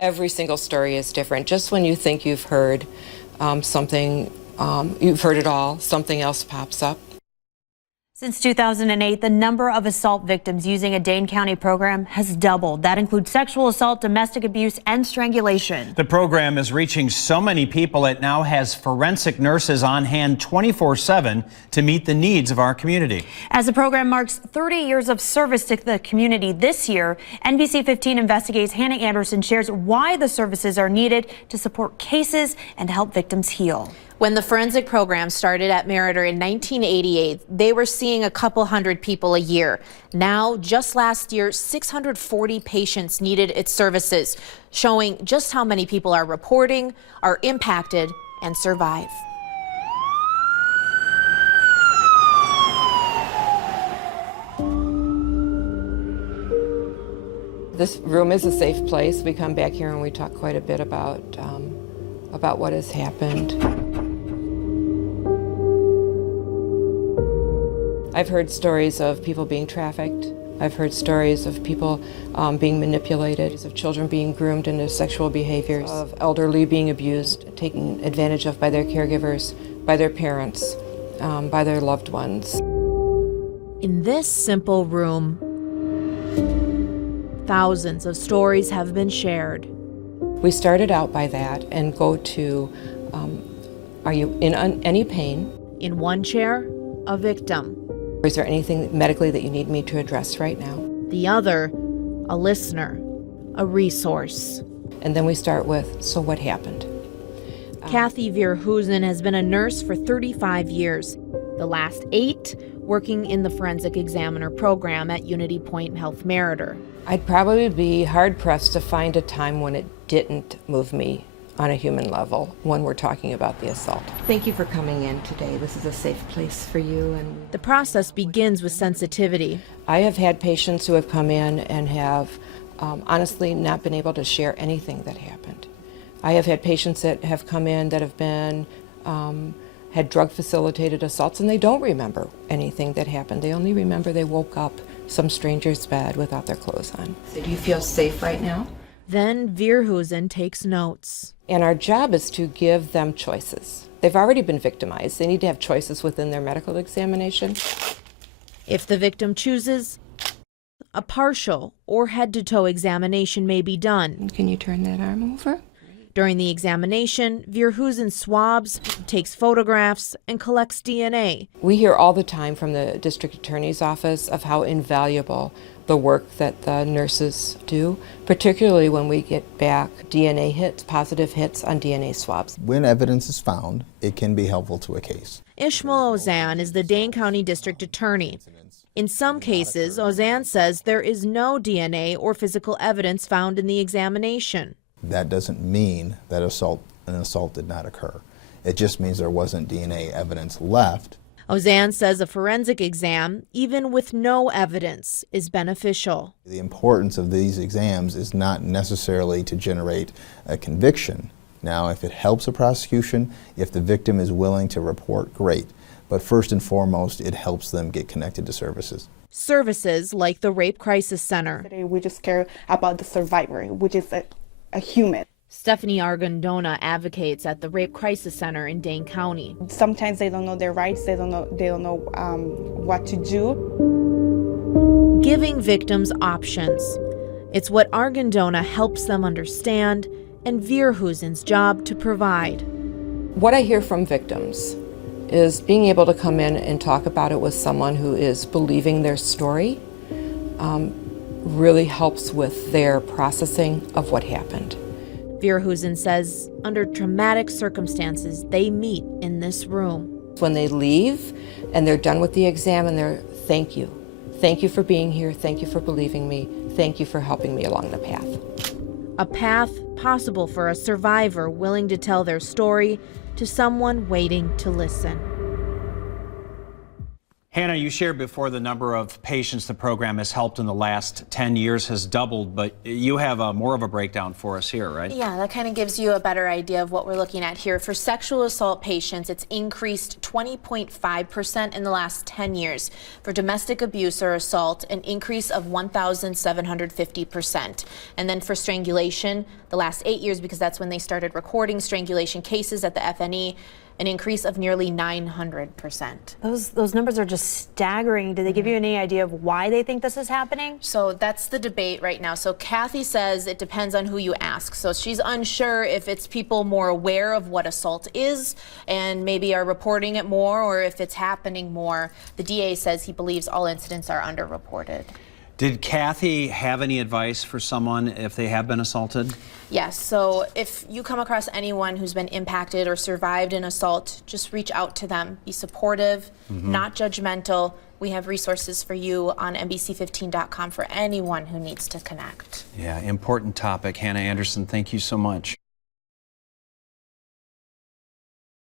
Every single story is different. Just when you think you've heard something, you've heard it all, something else pops up. Since 2008, the number of assault victims using a Dane County program has doubled. That includes sexual assault, domestic abuse, and strangulation. The program is reaching so many people it now has forensic nurses on hand 24/7 to meet the needs of our community. As the program marks 30 years of service to the community this year, NBC15 Investigates Hannah Anderson shares why the services are needed to support cases and help victims heal. When the forensic program started at Meritor in 1988, they were seeing a couple hundred people a year. Now, just last year, 640 patients needed its services, showing just how many people are reporting, are impacted, and survive. This room is a safe place. We come back here and we talk quite a bit about what has happened. I've heard stories of people being trafficked. I've heard stories of people being manipulated, of children being groomed into sexual behaviors, of elderly being abused, taken advantage of by their caregivers, by their parents, by their loved ones. In this simple room, thousands of stories have been shared. We started out by that and go to, are you in any pain? In one chair, a victim. Is there anything medically that you need me to address right now? The other, a listener, a resource. And then we start with, so what happened? Kathy Verhoeven has been a nurse for 35 years, the last 8 working in the Forensic Examiner program at Unity Point Health Meritor. I'd probably be hard-pressed to find a time when it didn't move me on a human level when we're talking about the assault. Thank you for coming in today. This is a safe place for you. And the process begins with sensitivity. I have had patients who have come in and have honestly not been able to share anything that happened. I have had patients that have come in that have been had drug-facilitated assaults, and they don't remember anything that happened. They only remember they woke up some stranger's bed without their clothes on. So do you feel safe right now? Then Verhoeven takes notes. And our job is to give them choices. They've already been victimized. They need to have choices within their medical examination. If the victim chooses, a partial or head-to-toe examination may be done. Can you turn that arm over? During the examination, Verhoeven swabs, takes photographs, and collects DNA. We hear all the time from the district attorney's office of how invaluable the work that the nurses do, particularly when we get back DNA hits, positive hits on DNA swabs. When evidence is found, it can be helpful to a case. Ishmael Ozan is the Dane County District Attorney. In some cases, Ozan says there is no DNA or physical evidence found in the examination. That doesn't mean that an assault did not occur. It just means there wasn't DNA evidence left. Ozan says a forensic exam, even with no evidence, is beneficial. The importance of these exams is not necessarily to generate a conviction. Now, if it helps a prosecution, if the victim is willing to report, great. But first and foremost, it helps them get connected to services. Services like the Rape Crisis Center. We just care about the survivor, which is a human. Stephanie Argondona advocates at the Rape Crisis Center in Dane County. Sometimes they don't know their rights, they don't know what to do. Giving victims options. It's what Argondona helps them understand, and Verhoeven's job to provide. What I hear from victims is being able to come in and talk about it with someone who is believing their story really helps with their processing of what happened. Verhoeven says under traumatic circumstances, they meet in this room. When they leave and they're done with the exam and they're, thank you. Thank you for being here. Thank you for believing me. Thank you for helping me along the path. A path possible for a survivor willing to tell their story to someone waiting to listen. Hannah, you shared before the number of patients the program has helped in the last 10 years has doubled, but you have more of a breakdown for us here, right? Yeah, that kind of gives you a better idea of what we're looking at here. For sexual assault patients, it's increased 20.5% in the last 10 years. For domestic abuse or assault, an increase of 1,750%. And then for strangulation, the last 8 years, because that's when they started recording strangulation cases at the FNE, an increase of nearly 900%. Those numbers are just staggering. Do they give you any idea of why they think this is happening? So that's the debate right now. So Kathy says it depends on who you ask. So she's unsure if it's people more aware of what assault is and maybe are reporting it more, or if it's happening more. The DA says he believes all incidents are underreported. Did Kathy have any advice for someone if they have been assaulted? Yes, so if you come across anyone who's been impacted or survived an assault, just reach out to them. Be supportive, not judgmental. We have resources for you on NBC15.com for anyone who needs to connect. Yeah, important topic. Hannah Anderson, thank you so much.